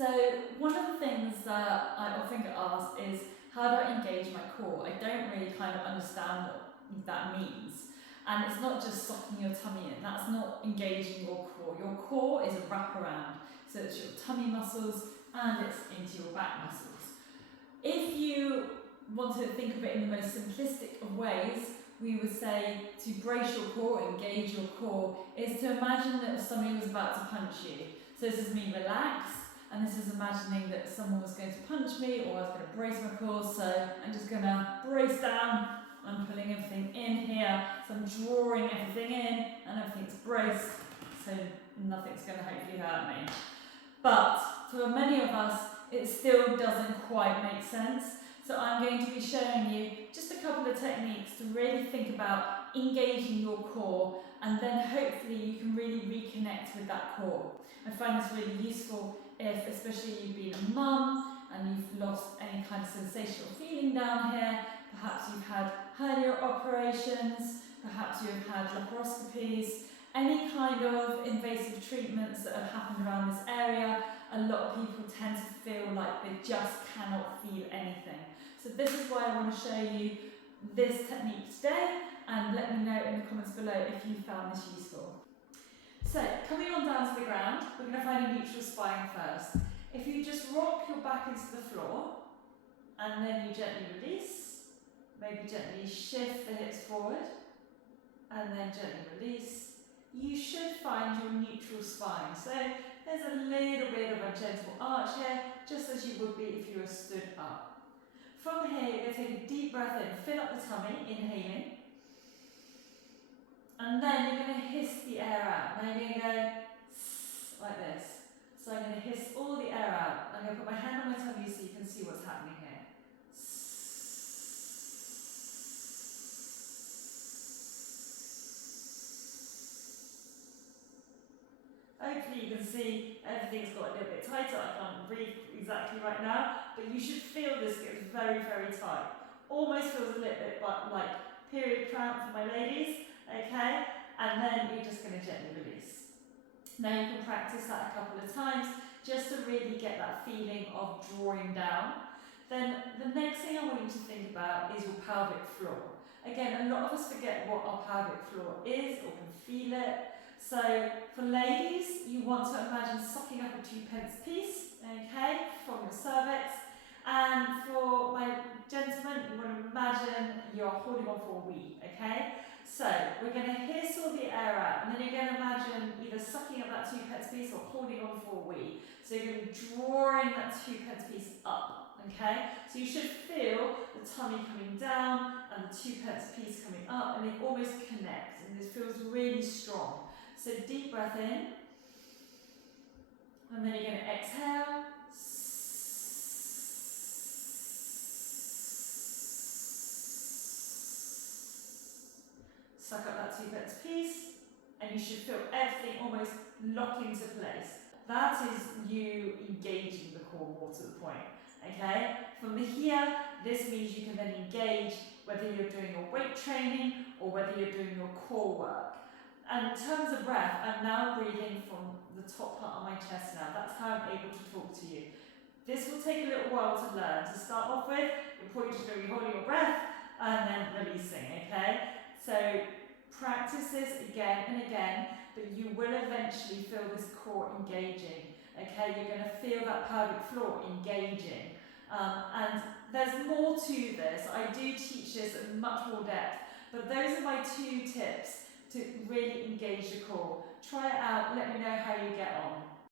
So one of the things that I often get asked is, how do I engage my core? I don't really kind of understand what that means. And it's not just sucking your tummy in, that's not engaging your core. Your core is a wraparound, so it's your tummy muscles and it's into your back muscles. If you want to think of it in the most simplistic of ways, we would say to brace your core, engage your core, is to imagine that somebody was about to punch you. So this is me relaxed, and this is imagining that someone was going to punch me or I was going to brace my core, so I'm just going to brace down. I'm pulling everything in here, so I'm drawing everything in and everything's braced, so nothing's going to hopefully hurt me. But for many of us, it still doesn't quite make sense. So I'm going to be showing you just a couple of techniques to really think about engaging your core, and then hopefully you can really reconnect with that core. I find this really useful if especially you've been a mum and you've lost any kind of sensational feeling down here. Perhaps you've had hernia operations, perhaps you've had laparoscopies, any kind of invasive treatments that have happened around this area. A lot of people tend to feel like they just cannot feel anything. So this is why I want to show you this technique today, and let me know in the comments below if you found this useful. So coming on down to the ground, we're going to find a neutral spine first. If you just rock your back into the floor and then you gently release, maybe gently shift the hips forward and then gently release, you should find your neutral spine. So there's a little bit of a gentle arch here, just as you would be if you were stood up. From here, you're going to take a deep breath in, fill up the tummy, inhaling. And then you're going to hiss the air out. Now you're going to go like this. So I'm going to hiss all the air out. I'm going to put my hand on my tummy so you can see what's happening here. Hopefully you can see everything's got a little bit tighter. I can't breathe exactly right now, but you should feel this gets very, very tight. Almost feels a little bit like period cramp for my ladies, okay? And then you're just going to gently release. Now you can practice that a couple of times just to really get that feeling of drawing down. Then the next thing I want you to think about is your pelvic floor. Again, a lot of us forget what our pelvic floor is or can feel it. So for ladies, you want to imagine sucking up a 2p piece, okay, from your cervix. And for my gentlemen, you want to imagine you're holding on for a wee, okay? So we're going to hiss all the air out, and then you're going to imagine either sucking up that 2p piece or holding on for a wee. So you're going to be drawing that 2p piece up, okay? So you should feel the tummy coming down and the 2p piece coming up, and they almost connect, and this feels really strong. So deep breath in, and then you're going to exhale. Suck up that 2p piece, and you should feel everything almost lock into place. That is you engaging the core more to the point, okay? From here, this means you can then engage whether you're doing your weight training or whether you're doing your core work. And in terms of breath, I'm now breathing from the top part of my chest now. That's how I'm able to talk to you. This will take a little while to learn. To start off with, you're probably just going to be holding your breath and then releasing, okay? So practice this again and again, but you will eventually feel this core engaging, okay? You're going to feel that pelvic floor engaging. And there's more to this. I do teach this at much more depth, but those are my 2 tips to really engage the core. Try it out, let me know how you get on.